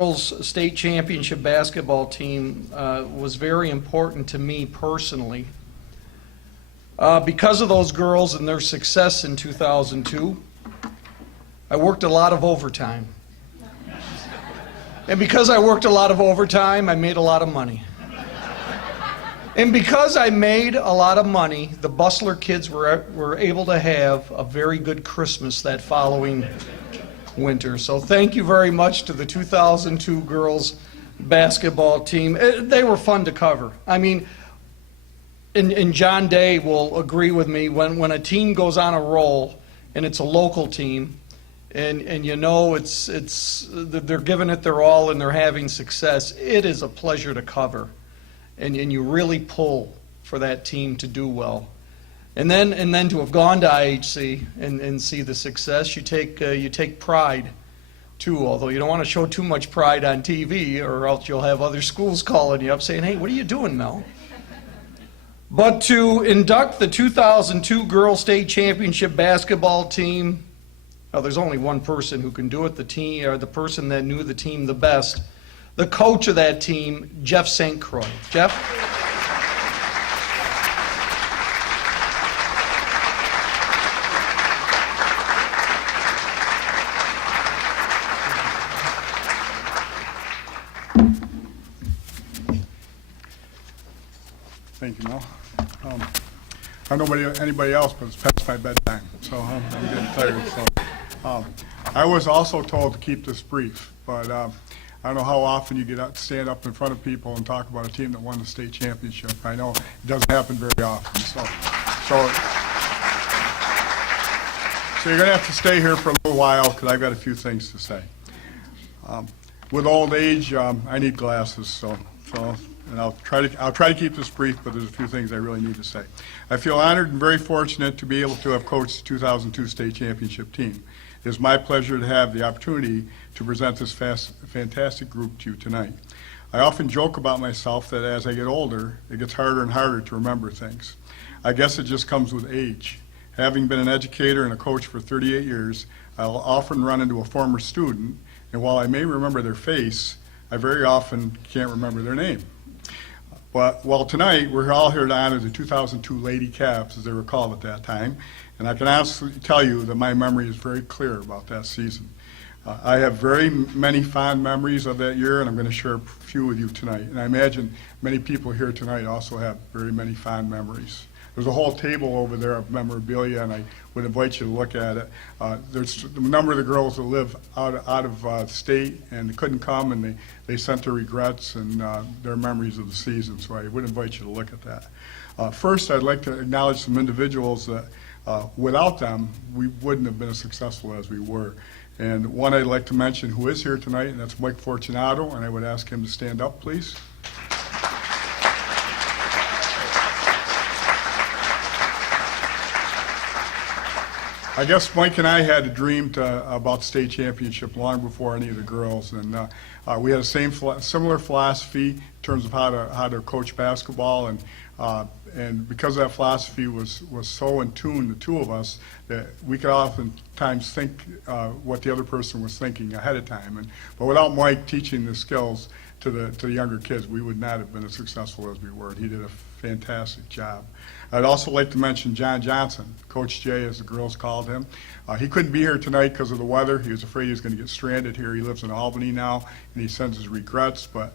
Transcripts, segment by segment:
Girls State Championship basketball team was very important to me personally. Because of those girls and their success in 2002, I worked a lot of overtime. And because I worked a lot of overtime, I made a lot of money. And because I made a lot of money, the Bustler kids were able to have a very good Christmas that following winter. So thank you very much to the 2002 girls basketball team. They were fun to cover. I mean, and John Day will agree with me, when a team goes on a roll and it's a local team and you know they're giving it their all and they're having success, it is a pleasure to cover. And you really pull for that team to do well. And then to have gone to IHC and see the success, you take pride too, although you don't want to show too much pride on TV or else you'll have other schools calling you up saying, hey, what are you doing, Mel? But to induct the 2002 Girls State Championship basketball team, well, there's only one person who can do it, the person that knew the team the best, the coach of that team, Jeff St. Croix. Jeff? Thank you, Mel. I don't know about anybody else, but it's past my bedtime, so I'm getting tired. So, I was also told to keep this brief, but I don't know how often you get out, stand up in front of people and talk about a team that won the state championship. I know it doesn't happen very often, so you're going to have to stay here for a little while because I've got a few things to say. With old age, I need glasses, and I'll try to keep this brief, but there's a few things I really need to say. I feel honored and very fortunate to be able to have coached the 2002 state championship team. It is my pleasure to have the opportunity to present this fantastic group to you tonight. I often joke about myself that as I get older, it gets harder and harder to remember things. I guess it just comes with age. Having been an educator and a coach for 38 years, I'll often run into a former student, and while I may remember their face, I very often can't remember their name. But, well, tonight, we're all here to honor the 2002 Lady Cavs, as they were called at that time, and I can honestly tell you that my memory is very clear about that season. I have very many fond memories of that year, and I'm going to share a few with you tonight. And I imagine many people here tonight also have very many fond memories. There's a whole table over there of memorabilia, and I would invite you to look at it. There's a number of the girls that live out of state and couldn't come, and they sent their regrets and their memories of the season, so I would invite you to look at that. First, I'd like to acknowledge some individuals that without them, we wouldn't have been as successful as we were. And one I'd like to mention who is here tonight, and that's Mike Fortunato, and I would ask him to stand up, please. I guess Mike and I had a dream about state championship long before any of the girls, and we had the similar philosophy in terms of how to coach basketball, and because that philosophy was so in tune, the two of us, that we could oftentimes think what the other person was thinking ahead of time. But without Mike teaching the skills to the younger kids, we would not have been as successful as we were. He did a fantastic job. I'd also like to mention John Johnson, Coach Jay, as the girls called him. He couldn't be here tonight because of the weather. He was afraid he was going to get stranded here. He lives in Albany now, and he sends his regrets. But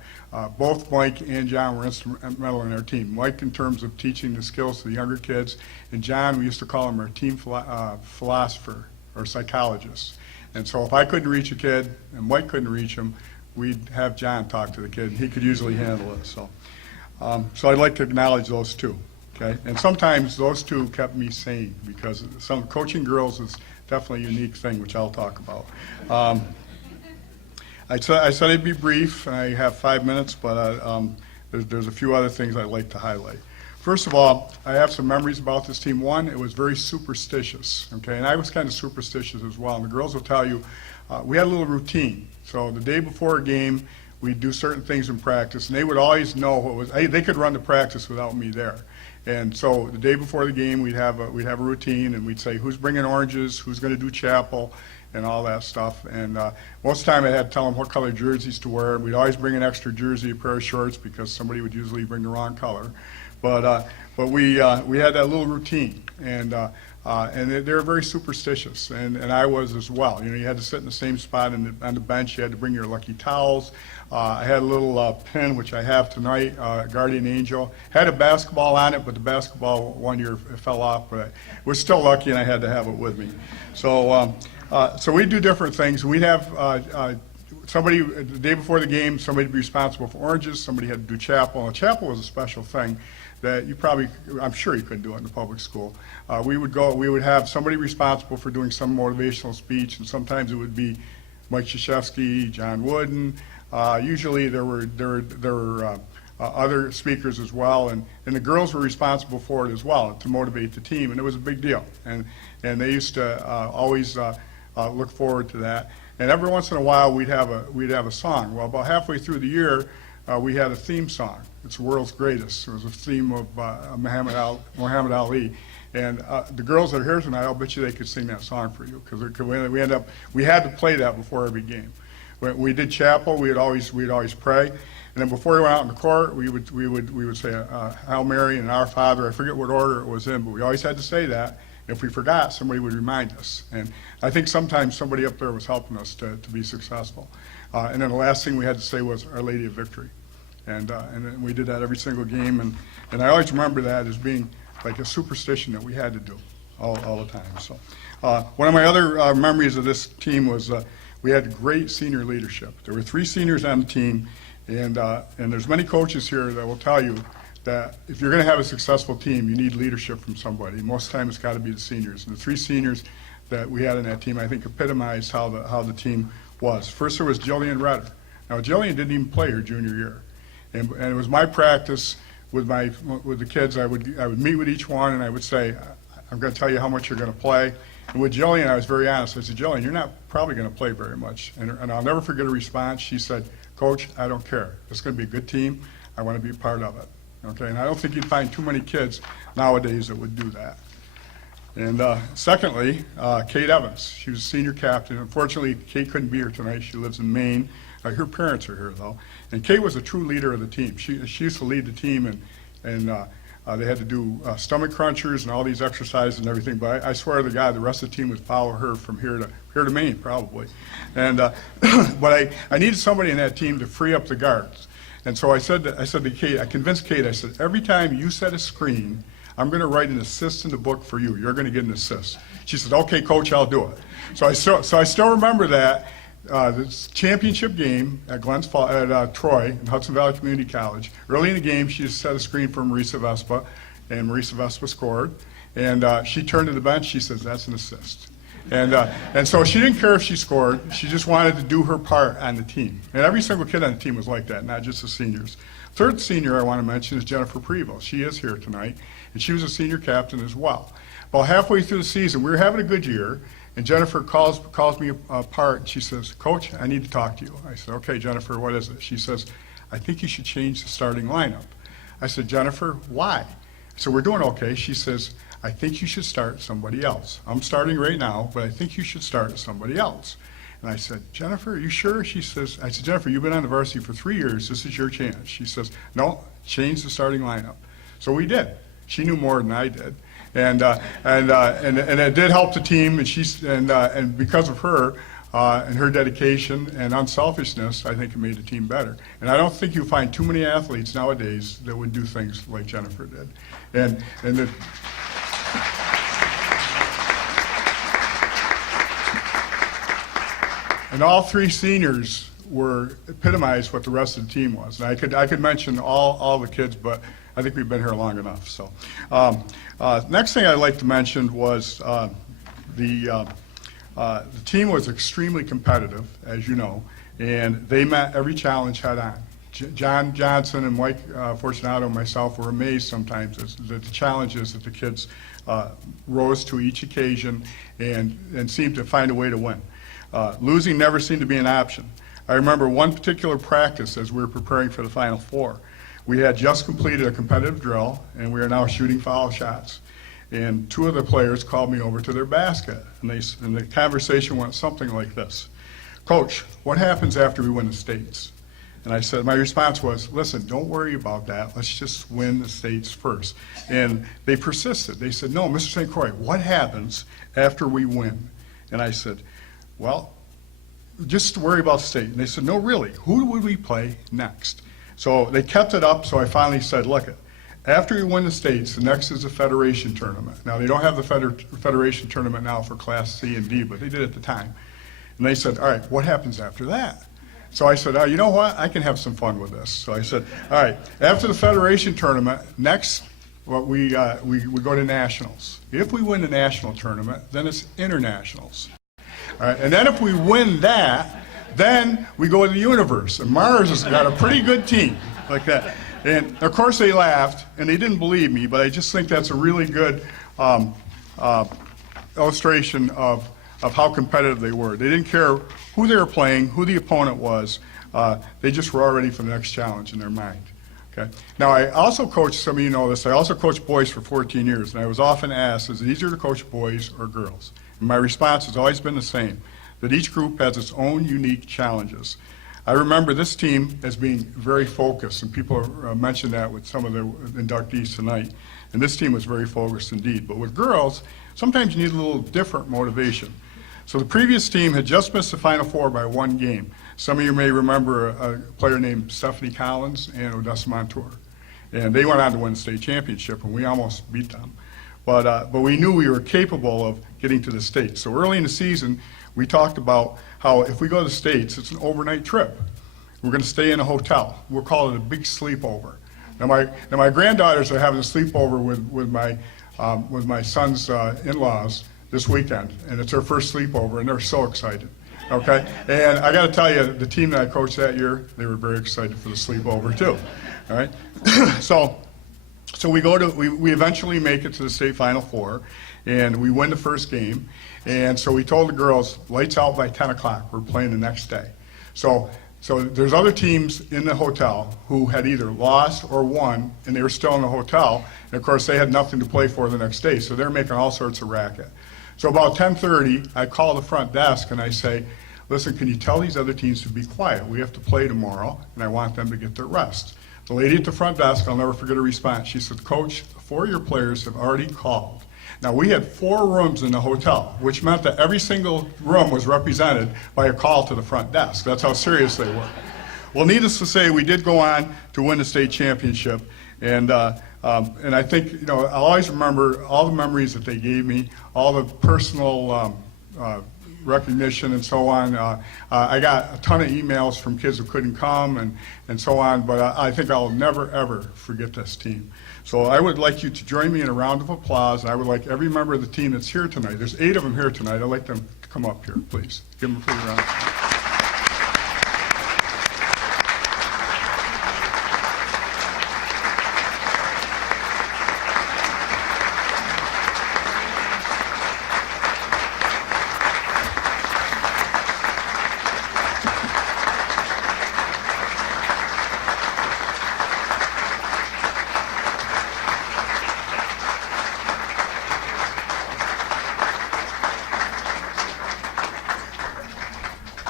both Mike and John were instrumental in our team. Mike in terms of teaching the skills to the younger kids, and John, we used to call him our team philosopher or psychologist. And so if I couldn't reach a kid and Mike couldn't reach him, we'd have John talk to the kid, and he could usually handle it. So I'd like to acknowledge those two. Okay, and sometimes those two kept me sane because some coaching girls is definitely a unique thing, which I'll talk about. I said I'd be brief, and I have 5 minutes, but there's a few other things I'd like to highlight. First of all, I have some memories about this team. One, it was very superstitious, okay, and I was kind of superstitious as well, and the girls will tell you, we had a little routine. So the day before a game, we'd do certain things in practice, and they would always know what was, they could run the practice without me there. And so the day before the game, we'd have a routine, and we'd say who's bringing oranges, who's going to do chapel, and all that stuff. And most of the time I had to tell them what color jerseys to wear. We'd always bring an extra jersey, a pair of shorts, because somebody would usually bring the wrong color. But we had that little routine, and they were very superstitious, and I was as well. You know, you had to sit in the same spot on the bench. You had to bring your lucky towels. I had a little pin, which I have tonight, Guardian Angel. Had a basketball on it, but the basketball one year it fell off, but I was still lucky, and I had to have it with me. So we do different things. We'd have somebody, the day before the game, somebody would be responsible for oranges, somebody had to do chapel, and chapel was a special thing that I'm sure you couldn't do it in the public school. We would have somebody responsible for doing some motivational speech, and sometimes it would be Mike Krzyzewski, John Wooden. Usually there were other speakers as well, and the girls were responsible for it as well, to motivate the team, and it was a big deal. And they used to always look forward to that. And every once in a while we'd have a song. Well, about halfway through the year, we had a theme song. It's the world's greatest. It was a theme of Muhammad Ali. And the girls that are here tonight, I'll bet you they could sing that song for you, because we had to play that before every game. When we did chapel, we'd always pray, and then before we went out in the court, we would say Hail Mary and Our Father. I forget what order it was in, but we always had to say that. If we forgot, somebody would remind us, and I think sometimes somebody up there was helping us to be successful. And then the last thing we had to say was Our Lady of Victory, and then we did that every single game, and I always remember that as being like a superstition that we had to do all the time. So one of my other memories of this team was we had great senior leadership. There were 3 seniors on the team, and there's many coaches here that will tell you that if you're going to have a successful team, you need leadership from somebody. Most of the time it's got to be the seniors. And the 3 seniors that we had in that team, I think, epitomized how the team was. First there was Jillian Redder. Now Jillian didn't even play her junior year, and it was my practice with the kids. I would meet with each one, and I would say, I'm going to tell you how much you're going to play. And with Jillian, I was very honest. I said, Jillian, you're not probably going to play very much. And I'll never forget her response. She said, Coach, I don't care. It's going to be a good team. I want to be a part of it. Okay, and I don't think you'd find too many kids nowadays that would do that. And secondly, Kate Evans. She was a senior captain. Unfortunately, Kate couldn't be here tonight. She lives in Maine. Her parents are here, though. And Kate was a true leader of the team. She used to lead the team, and they had to do stomach crunchers and all these exercises and everything. But I swear to God, the rest of the team would follow her from here to Maine, probably. And but I needed somebody in that team to free up the guards. And so I said to Kate, I convinced Kate, I said, every time you set a screen, I'm going to write an assist in the book for you. You're going to get an assist. She said, okay, Coach, I'll do it. So I still remember that. The championship game at Troy in Hudson Valley Community College. Early in the game, she set a screen for Marisa Vespa, and Marisa Vespa scored. And she turned to the bench. She says, "That's an assist." And so she didn't care if she scored. She just wanted to do her part on the team. And every single kid on the team was like that, not just the seniors. Third senior I want to mention is Jennifer Prevost. She is here tonight, and she was a senior captain as well. About halfway through the season, we were having a good year. And Jennifer calls me apart, and she says, Coach, I need to talk to you. I said, okay, Jennifer, what is it? She says, I think you should change the starting lineup. I said, Jennifer, why? So we're doing okay. She says, I think you should start somebody else. I'm starting right now, but I think you should start somebody else. And I said, Jennifer, are you sure? I said, Jennifer, you've been on the varsity for 3 years. This is your chance. She says, no, change the starting lineup. So we did. She knew more than I did. And it did help the team, and because of her and her dedication and unselfishness, I think it made the team better. And I don't think you find too many athletes nowadays that would do things like Jennifer did. And all 3 seniors were epitomized what the rest of the team was. And I could mention all the kids, but I think we've been here long enough. So, next thing I'd like to mention was the team was extremely competitive, as you know, and they met every challenge head on. John Johnson and Mike Fortunato and myself were amazed sometimes at the challenges that the kids rose to each occasion and seemed to find a way to win. Losing never seemed to be an option. I remember one particular practice as we were preparing for the Final Four. We had just completed a competitive drill, and we are now shooting foul shots. and two of the players called me over to their basket, and the conversation went something like this: "Coach, what happens after we win the states?" And I said, my response was, "Listen, don't worry about that. Let's just win the states first." And they persisted. They said, "No, Mr. St. Croix, what happens after we win?" And I said, "Well, just worry about the state." And they said, "No, really, who would we play next?" So they kept it up, so I finally said, "Look, after we win the states, the next is the Federation tournament." Now, they don't have the Federation tournament now for Class C and D, but they did at the time. And they said, "All right, what happens after that?" So I said, "You know what, I can have some fun with this." So I said, "All right, after the Federation tournament, next we go to nationals. If we win the national tournament, then it's internationals. All right, and then if we win that, then we go to the universe. And Mars has got a pretty good team like that." And of course they laughed, and they didn't believe me, but I just think that's a really good illustration of how competitive they were. They didn't care who they were playing, who the opponent was. They just were all ready for the next challenge in their mind. Okay. Now, I also coached, some of you know this, I also coached boys for 14 years, and I was often asked, is it easier to coach boys or girls? And my response has always been the same, that each group has its own unique challenges. I remember this team as being very focused, and people mentioned that with some of the inductees tonight, and this team was very focused indeed. But with girls, sometimes you need a little different motivation. So the previous team had just missed the Final Four by one game. Some of you may remember a player named Stephanie Collins and Odessa Montour. And they went on to win the state championship, and we almost beat them. But we knew we were capable of getting to the States. So early in the season, we talked about how if we go to the States, it's an overnight trip. We're going to stay in a hotel. We'll call it a big sleepover. Now my granddaughters are having a sleepover with my son's in-laws this weekend, and it's their first sleepover, and they're so excited. Okay, and I got to tell you, the team that I coached that year, they were very excited for the sleepover too. All right, so we eventually make it to the state Final Four, and we win the first game. And so we told the girls, lights out by 10 o'clock. We're playing the next day. So there's other teams in the hotel who had either lost or won, and they were still in the hotel. And of course, they had nothing to play for the next day, so they're making all sorts of racket. So about 10:30, I call the front desk and I say, "Listen, can you tell these other teams to be quiet? We have to play tomorrow, and I want them to get their rest." The lady at the front desk, I'll never forget her response. She said, "Coach, 4 of your players have already called." Now, we had 4 rooms in the hotel, which meant that every single room was represented by a call to the front desk. That's how serious they were. Well, needless to say, we did go on to win the state championship, and I think, you know, I'll always remember all the memories that they gave me, all the personal recognition and so on. I got a ton of emails from kids who couldn't come and so on, but I think I'll never, ever forget this team. So I would like you to join me in a round of applause. I would like every member of the team that's here tonight, there's 8 of them here tonight, I'd like them to come up here, please. Give them a big round.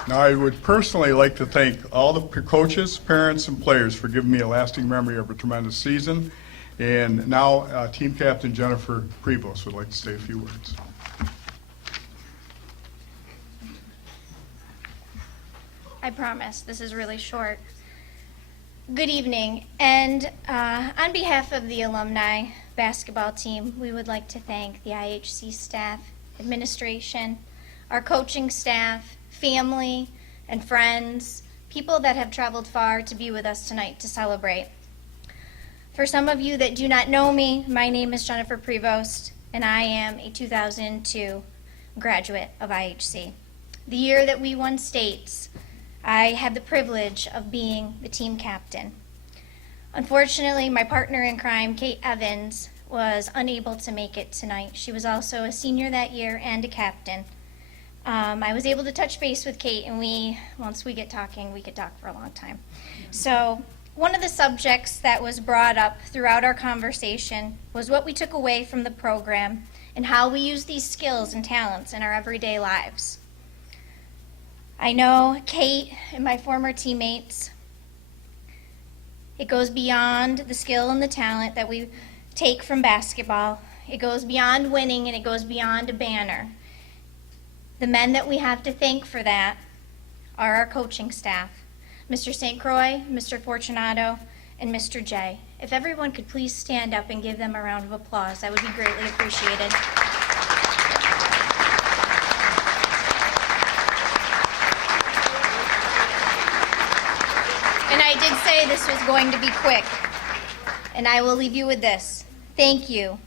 Now, I would personally like to thank all the coaches, parents, and players for giving me a lasting memory of a tremendous season. And now, Team Captain Jennifer Prevost would like to say a few words. I promise, this is really short. Good evening, and on behalf of the alumni basketball team, we would like to thank the IHC staff, administration, our coaching staff, family, and friends, people that have traveled far to be with us tonight to celebrate. For some of you that do not know me, my name is Jennifer Prevost, and I am a 2002 graduate of IHC. The year that we won states, I had the privilege of being the team captain. Unfortunately, my partner in crime, Kate Evans, was unable to make it tonight. She was also a senior that year and a captain. I was able to touch base with Kate, and once we get talking, we could talk for a long time. So One of the subjects that was brought up throughout our conversation was what we took away from the program and how we use these skills and talents in our everyday lives. I know Kate and my former teammates, it goes beyond the skill and the talent that we take from basketball. It goes beyond winning, and it goes beyond a banner. The men that we have to thank for that are our coaching staff, Mr. St. Croix, Mr. Fortunato, and Mr. J. If everyone could please stand up and give them a round of applause, that would be greatly appreciated. And I did say this was going to be quick, and I will leave you with this. Thank you,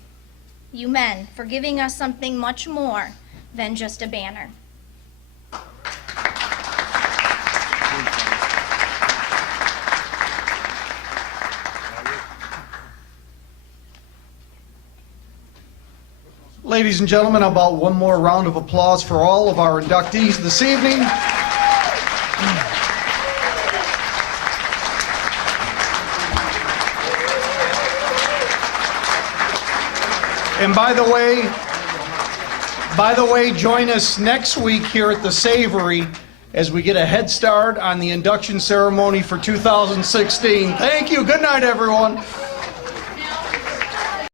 you men, for giving us something much more than just a banner. Ladies and gentlemen, how about one more round of applause for all of our inductees this evening? And by the way, join us next week here at the Savory as we get a head start on the induction ceremony for 2016. Thank you. Good night, everyone.